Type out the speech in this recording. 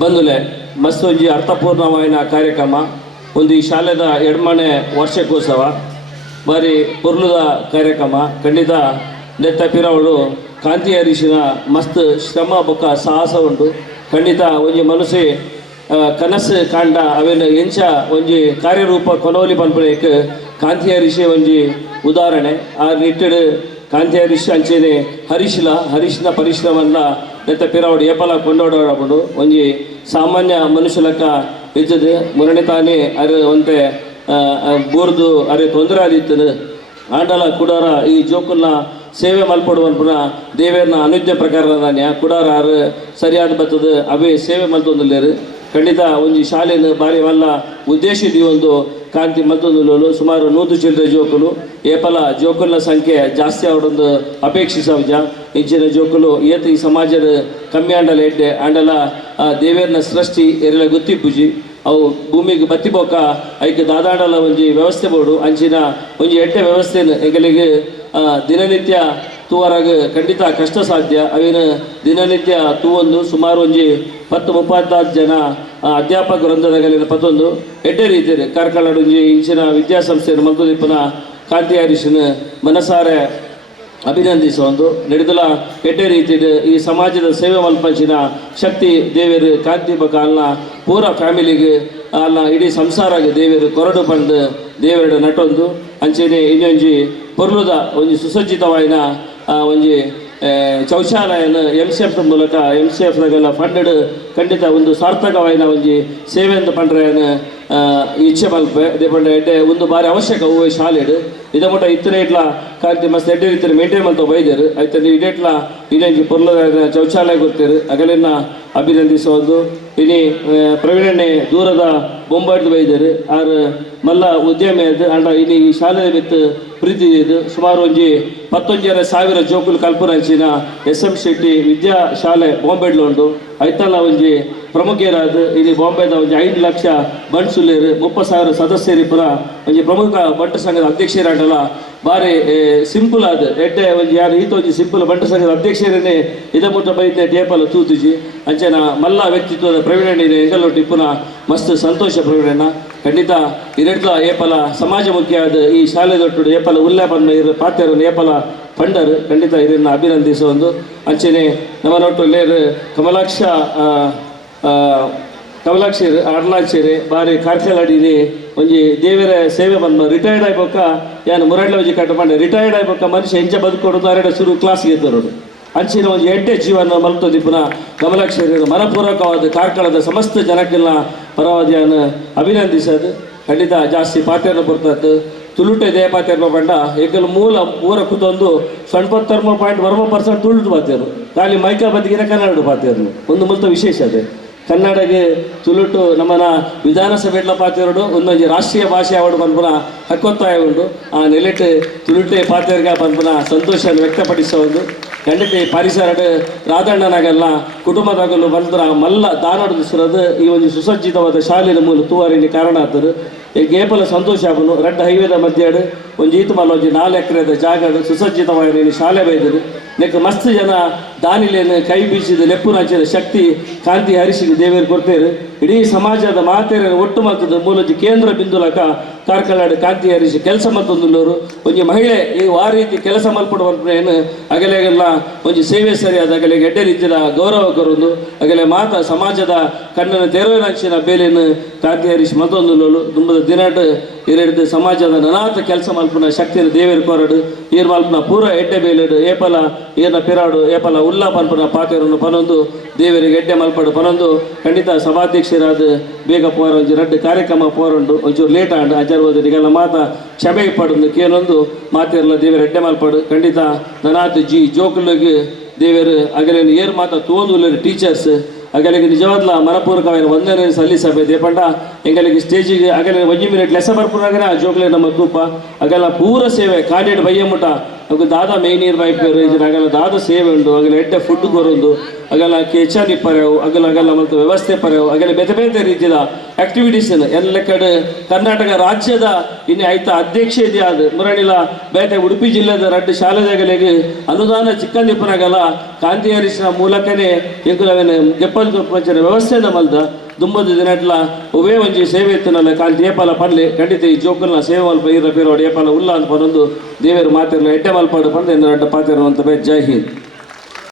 ಬಂದುಲೆ ಮಸ್ತ್ ಒಂಜಿ ಅರ್ಥಪೂರ್ಣವಾಯಿನ ಕಾರ್ಯಕ್ರಮ, ಒಂದು ಈ ಶಾಲೆದ ಎಡ್ಮನೆ ವಾರ್ಷಿಕೋತ್ಸವ ಬಾರಿ ಪೊರ್ಲುದ ಕಾರ್ಯಕ್ರಮ, ಖಂಡಿತ ನೆತ್ತ ಪಿರವಳು ಕಾಂತಿ ಹರೀಶಿನ ಮಸ್ತ್ ಶ್ರಮ, ಬೊಕ್ಕ ಸಾಹಸ ಉಂಟು. ಖಂಡಿತ ಒಂಜಿ ಮನಸ್ಸಿ ಕನಸು ಕಾಂಡ, ಅವೇನು ಎಂಚ ಒಂಜಿ ಕಾರ್ಯರೂಪ ಕೊನೋಲಿ ಪನ್ಪನೇಕ್ ಕಾಂತಿ ಹರೀಶೆ ಒಂಜಿ ಉದಾಹರಣೆ. ಆ ನಿಟ್ಟಡು ಕಾಂತಿ ಹರೀಶ್ ಅಂಚೆನೆ ಹರೀಶ್ಲ, ಹರೀಶ್ನ ಪರಿಶ್ರಮಲ್ಲ ನೆತ್ತ ಪಿರಾವಡು ಏಪಲ ಕೊಂಡೋಡಾಡಬಹುದು ಒಂಜಿ ಸಾಮಾನ್ಯ ಮನುಷ್ಯಲಕ ಇದ್ದದೆ ಮುರಣೆ ತಾನೆ ಅರೆ ಒಂತೆ ಬೂರ್ದು ಅರೆ ತೊಂದರೆ ಆದಿತ್ತದೆ ಆಂಡಲ, ಕುಡಾರ, ಈ ಜೋಕುಲ್ನ ಸೇವೆ ಮಲ್ಪಡುವನ್ಪುನ ದೇವೇರ್ನ ಅನುಜ್ಞೆ ಪ್ರಕಾರ ಕುಡಾರ ಆರು ಸರಿಯಾದ ಬರ್ತದ ಅವೇ ಸೇವೆ ಮಲ್ತೊಂದುಲ್ಲೇರು. ಖಂಡಿತ ಒಂದು ಶಾಲೆನ ಬಾರಿ ಮಲ್ಲ ಈ ಒಂದು ಕಾಂತಿ ಮತ್ತೊಂದು ಸುಮಾರು ನೂತು ಚಿಲ್ಲರೆ ಜೋಕುಲು, ಏಪಲ ಜೋಕುಲ್ನ ಸಂಖ್ಯೆ ಜಾಸ್ತಿ ಅವರೊಂದು ಅಪೇಕ್ಷಿಸವಜ ಇಂಚಿನ ಜೋಕುಲು, ಏತ ಈ ಸಮಾಜದ ಕಮ್ಮಿ ಆಂಡಲ ಎಡ್ಡೆ, ಆಂಡಲ ದೇವೇರ್ನ ಸೃಷ್ಟಿ, ಎರೆಲ ಗೊತ್ತಿಪ್ಪುಜಿ ಅವು ಭೂಮಿಗೆ ಬತ್ತಿ ಬೋಕ, ಐಕೆ ದಾದಾಡಲ ಒಂಜಿ ವ್ಯವಸ್ಥೆ ಬೋಡು. ಅಂಚಿನ ಒಂಜಿ ಎಡ್ಡೆ ವ್ಯವಸ್ಥೆಯನ್ನು ಎಗಲಿಗೆ ದಿನನಿತ್ಯ ತೂವರಾಗ ಖಂಡಿತ ಕಷ್ಟ ಸಾಧ್ಯ ಅವಿನ ದಿನನಿತ್ಯ ತೂವೊಂದು, ಸುಮಾರು ಒಂಜಿ ಪತ್ತು ಮುಪ್ಪತ್ತಾರು ಜನ ಅಧ್ಯಾಪಕ ವೃಂದದಗಲಿನ ಪತ್ತೊಂದು ಎಡ್ಡೆ ರೀತಿಯಲ್ಲಿ ಕಾರ್ಕಳ ಒಂಜಿ ಇಂಚಿನ ವಿದ್ಯಾಸಂಸ್ಥೆಯನ್ನು ಮಲ್ತುದಿಪ್ಪನ ಕಾಂತಿ ಹರೀಶನ ಮನಸಾರೆ ಅಭಿನಂದಿಸುವಂದು. ನಡೆದಲ ಎಡ್ಡೆ ರೀತಿಯ ಈ ಸಮಾಜದ ಸೇವೆ ಮಲ್ಪಂಚಿನ ಶಕ್ತಿ ದೇವಿಯರು ಕಾಂತಿ ಬಕ ಅಲ್ಲ ಪೂರ ಫ್ಯಾಮಿಲಿಗೆ, ಅಲ್ಲ, ಇಡೀ ಸಂಸಾರಾಗ ದೇವಿಯರು ಕೊರಡು ಪಂಡ್ ದೇವರ ನಟೊಂದು. ಅಂಚೆನೆ ಇನ್ನೊಂಜಿ ಪೊರ್ಲುದ ಒಂಜಿ ಸುಸಜ್ಜಿತವಾಯಿನ ಒಂಜಿ ಶೌಚಾಲಯನ ಎಂ ಸಿ ಎಫ್ ಮೂಲಕ ಎಂ ಸಿ ಎಫ್ನಾಗೆಲ್ಲ ಫಂಡೆಡ್ ಖಂಡಿತ ಒಂದು ಸಾರ್ಥಕವಾಯಿನ ಒಂಜಿ ಸೇವೆ ಅಂತ ಪಂಡ್ರೆಯನ್ನ ಇಚ್ಛೆ ಮಲ್ಪೆ ಒಂದು ಬಾರಿ ಅವಶ್ಯಕ ಹೂವು ಶಾಲೆಡ್ ಇದ. ಮುಟ್ಟ ಇತ್ತನೇ ಇಟ್ಲ ಕಾರ್ಯ ಮಸ್ತ್ ಎಡ್ಡೆ ರೀತಿಯಲ್ಲಿ ಮೇಂಟೈನ್ ಮಾಡ್ತಾ ಬೈದರು. ಆಯ್ತು ಇಡೆಟ್ಲ ಇನ್ನೊಂಜಿ ಪೊರ್ಲದ ಶೌಚಾಲಯ ಗೊತ್ತೇರು. ಅಗಲಿನ ಅಭಿನಂದಿಸುವುದು. ಆ, ಪ್ರವೀಣನೆ ದೂರದ ಬೊಂಬಾಟ್ ಬೈದರು ಆರು ಮಲ್ಲ ಉದ್ಯಮಿ ಅದು ಅಂಡ ಇನಿ ಈ ಶಾಲೆ ಬಿತ್ತು ಪ್ರೀತಿ ಇದು ಸುಮಾರು ಒಂಜಿ ಪತ್ತೊಂಜರ ಸಾವಿರ ಜೋಕುಲು ಕಲ್ಪನಂಚಿನ ಎಸ್ ಎಂ ಶೆಟ್ಟಿ ವಿದ್ಯಾ ಶಾಲೆ ಬಾಂಬೆಡ್ಲು ಉಂಟು ಐತಲ್ಲ ಒಂಜಿ ಪ್ರಮುಖರಾದ ಇಲ್ಲಿ ಬಾಂಬೆದ ಒಂದು ಐದು ಲಕ್ಷ ಬಂಟ್ಸುಲೇರು ಮುಪ್ಪ ಸಾವಿರ ಸದಸ್ಯರಿ ಪುರ ಒಂದು ಪ್ರಮುಖ ಬಂಟ ಸಂಘದ ಅಧ್ಯಕ್ಷರಾಡಲ್ಲ ಬಾರಿ ಸಿಂಪಲ್ ಆದ ಎಡ್ಡೆ ಒಂದು ಯಾರು ಈತ ಒಂದು ಸಿಂಪಲ್ ಬಂಟ ಸಂಘದ ಅಧ್ಯಕ್ಷರನ್ನೇ ಇದ ಮುಟ್ಟ ಬೈತೆ ಟೇಪಲ್ ತೂತುಜಿ. ಅಂಚೆನ ಮಲ್ಲ ವ್ಯಕ್ತಿತ್ವದ ಪ್ರವೀಣಣ್ಣ ಎಂಗಲೊಟ್ಟಿ ಪುನಃ ಮಸ್ತ್ ಸಂತೋಷ ಪ್ರವೀಣಣ್ಣ ಖಂಡಿತ ಇರೆಡ್ಲ ಏಪಲ ಸಮಾಜಮುಖಿ ಆದ ಈ ಶಾಲೆ ದೊಟ್ಟು ಏಪಲ ಉಲ್ಲೇಪನ್ನ ಇರ ಪಾತ್ಯರನ್ನು ಏಪಲ ಪಂಡರ್. ಖಂಡಿತ ಇದನ್ನು ಅಭಿನಂದಿಸುವಂದು. ಅಂಚೆನೆ ನಮ್ಮ ನೋಟು ಲೇರ್ ಕಮಲಾಕ್ಷ ಕಮಲಾಕ್ಷಿ ಆಡ್ಲಾಕ್ಷರಿ ಬಾರಿ ಕಾರ್ಕಲಾಡಿನಿ ಒಂಜಿ ದೇವರ ಸೇವೆ ಬಂದ ರಿಟೈರ್ಡ್ ಆಯ್ಬೋಕ, ಏನು ಮುರಡ್ಲ ಒಂಜಿ ಕಟ್ಟ ಮಾಡಿ ರಿಟೈರ್ಡ್ ಆಯ್ಬೋಕ ಮನುಷ್ಯ ಎಂಚ ಬದುಕೊಡೋದು, ಅರೆಡ ಶುರು ಕ್ಲಾಸ್ಗೆ ಎತ್ತರೋಡು ಅಂಚಿನ ಒಂದು ಎಡ್ಡೆ ಜೀವನ ಮಲ್ತೊಂದಿ ಪುನಃ ಕಮಲಾಕ್ಷರಿ ಮನಪೂರ್ವಕವಾದ ಕಾರ್ಕಳದ ಸಮಸ್ತ ಜನಕ್ಕೆಲ್ಲ ಪರವಾದಿಯನ್ನು ಅಭಿನಂದಿಸೋದು. ಖಂಡಿತ ಜಾಸ್ತಿ ಪಾತ್ರೆಯನ್ನು ಬರ್ತದ್ದು ತುಳುಟೆ ದೇಹ ಪಾತ್ರೆ ಬಂಡ ಏಕಲ್ ಮೂಲ ಊರ ಕೂತೊಂದು ಸಣ್ಪತ್ತರ್ಮ ಪಾಯಿಂಟ್ ವರ್ಮ ಪರ್ಸೆಂಟ್ ತುಳುಟು ಪಾತ್ಯರು ಖಾಲಿ ಮೈಕ ಬದಿಗಿನ ಕನ್ನಡ ಪಾತ್ಯರು ಒಂದು ಮುಲ್ತ ವಿಶೇಷ ಅದೇ. ಕನ್ನಡಗೆ ತುಳುಟು ನಮ್ಮನ ವಿಧಾನಸಭೆಟ್ಲ ಪಾತೆರಡು ಒಂದೊಂದು ರಾಷ್ಟ್ರೀಯ ಭಾಷೆ ಅವಡು ಪನ್ಪುನ ಹಕ್ಕೊತ್ತಾಯ ಉಂಟು ಆ ನೆಲೆಟ್ ತುಳುಟೆ ಪಾತೆರ್ಗ ಪನ್ಪುನ ಸಂತೋಷ ವ್ಯಕ್ತಪಡಿಸೋದು ಖಂಡಿತ ಪರಿಸರ ರಾಧಣ್ಣನಾಗೆಲ್ಲ ಕುಟುಂಬದಾಗಲು ಬಂದ್ರ ಮಲ್ಲ ದಾನಾಡು ಈ ಒಂದು ಸುಸಜ್ಜಿತವಾದ ಶಾಲೆಯ ಮೂಲ ತೂವಾರಿನ ಕಾರಣ ಆದರು ಗೇಪಲ ಸಂತೋಷ ಆಪನು ರೆಡ್ ಹೈವೇದ ಮಧ್ಯಾಡು ಒಂದು ಈತು ಮಲ್ಲ ಒಂಜಿ ನಾಲ್ಕು ಎಕರೆದ ಜಾಗ ಸುಸಜ್ಜಿತವಾದ ಶಾಲೆ ಬೈದರು ನೆಕ್ ಮಸ್ತ್ ಜನ ದಾನಿಲೇನು ಕೈ ಬೀಸಿದ ಲೆಪ್ಪು ರಾಜ್ಯದ ಶಕ್ತಿ ಕಾಂತಿ ಹರಿಸಿದ ದೇವರು ಕೊಡ್ತೇರು ಇಡೀ ಸಮಾಜದ ಮಾತೆಯರನ್ನು ಒಟ್ಟು ಮಾತದ ಮೂಲಜಿ ಕೇಂದ್ರ ಬಿಂದುಲಕ ಕಾರ್ಕಳಾಡು ಕಾಂತಿ ಹರಿಸಿ ಕೆಲಸ ಮತ್ತೊಂದುಲ್ಲರು ಒಂದು ಮಹಿಳೆ ಈ ಆ ರೀತಿ ಕೆಲಸ ಏನು ಅಗಲೆಗೆಲ್ಲ ಒಂದು ಸೇವೆ ಸರಿಯಾದ ಅಗಲೆ ಗೆಡ್ಡೆ ರೀತಿಯ ಗೌರವ ಕೊರೊಂದು. ಅಗಲೆ ಮಾತ ಸಮಾಜದ ಕಣ್ಣನ ತೆರವಿನ ಬೇಲೆಯನ್ನು ಕಾಂತಿ ಹರಿಸಿ ಮತ್ತೊಂದು ತುಂಬದ ದಿನಾಟ್ ಎರಡು ಸಮಾಜದ ನನಾತ ಕೆಲಸ ಮಲ್ಪುನ ಶಕ್ತಿ ದೇವೇರು ಕೊರಡು ಈರ್ ಮಲ್ಪನ ಪೂರ ಎಡ್ಡೆ ಬೇಲೆಡು ಏಪಲ ಈರ್ನ ಪಿರಾಡು, ಏಪಲ ಉಲ್ಲಾ ಪನ್ಪನ ಪಾಕೇರನ್ನು ಪನೊಂದು, ದೇವರಿಗೆ ಎಡ್ಡೆ ಮಲ್ಪಡು ಪನೊಂದು. ಖಂಡಿತ ಸಭಾಧ್ಯಕ್ಷರಾದ ಬೇಗ ಪೋರ ಒಂಜಿ ರಡ್ಡು ಕಾರ್ಯಕ್ರಮ ಪೋರಂಡು, ಒಂಚೂರು ಲೇಟ್ ಆಂಡು ಅಜರ್ ಹೋದರಿಗೆಲ್ಲ ಮಾತ ಕ್ಷಮೆ ಪಡೊಂದು ಕೇನೊಂದು ಮಾತಿರಲ್ಲ ದೇವರ ಎಡ್ಡೆ ಮಲ್ಪಡು ಖಂಡಿತ ನನಾಥ ಜಿ ಜೋಕುಲಿಗೆ ದೇವರು ಅಗಲೇನು ಏರ್ ಮಾತ ತೋಂದುಲ್ಲರು ಟೀಚರ್ಸ್ ಅಗಲಿಗೆ ನಿಜವಾದ್ಲ ಒಂದನೇ ವಂದನೆ ಸಲ್ಲಿಸಬೇಕು. ದೇಪಂಡ ಎಂಗಲಿಗೆ ಸ್ಟೇಜಿಗೆ ಅಗಲ ಒಂಜಿ ಮಿನಿಟ್ ಲೆಸ ಬರ್ಪುನಾಗನ ಜೋಕ್ಲೆ ನಮ್ಮ ಕೂಪ ಅಗಲ ಪೂರ ಸೇವೆ ಕಾಡೇಡ್ ಬಯ್ಯ ಮುಟ ದಾದ ದಾದ ಮೇಯ್ನೀರ್ ಬೈಟ್ ಇಜಿನ ಅಗಲ ದಾದ ಸೇವೆ ಉಂಡು ಅಗಲ ಎಡ್ಡೆ ಫುಡ್ ಕೊರೊಂದು ಅಗಲ ಕೆಚಾನಿ ಪರೆವು ಅಗಲ ಅಗಲ ಮತ್ತು ವ್ಯವಸ್ಥೆ ಪರೆವು ಅಗಲ ಬೇತೆ ಬೇತೆ ರೀತಿಯ ಆಕ್ಟಿವಿಟೀಸ್ ಎಲ್ಲ ಕಡೆ ಕರ್ನಾಟಕ ರಾಜ್ಯದ ಇನ್ನು ಆಯ್ತ ಅಧ್ಯಕ್ಷ ಇದೆಯಾದ? ಮುರಣಿಲ ಬೇತೆ ಉಡುಪಿ ಜಿಲ್ಲೆದ ರಡ್ಡು ಶಾಲೆದಾಗಲಿಗೆ ಅನುದಾನ ಚಿಕ್ಕಂದಿಪ್ಪನಗಲ ಕಾಂತಿ ಹರಿಸಿನ ಮೂಲಕನೇ ಎಂಕುಲವೇನು ಗೆಪ್ಪಲ್ ಪಂಚನ ವ್ಯವಸ್ಥೆನ ಮಲ್ದ ದುಂಬದ ದಿನಟ್ಲ ಒವೇ ಒಂಜಿ ಸೇವೆ ಇತ್ತನಲ್ಲ ಕಾಲ್ ದೇಪಾಲ ಪಡ್ಲಿ, ಖಂಡಿತ ಈ ಜೋಕಲ್ನ ಸೇವೆ ಮಲ್ಪ ಇರ ಉಲ್ಲ ಅಂತ ಪರೊಂದು ದೇವರು ಮಾತಿರಲ್ಲ ಎಡ್ಡೆ ಮಲ್ಪಾಡು ಪಂದ ಎಂದು ಪಾತಿರೋ ಅಂತ ಬೇ, ಜೈ ಹಿಂದ್.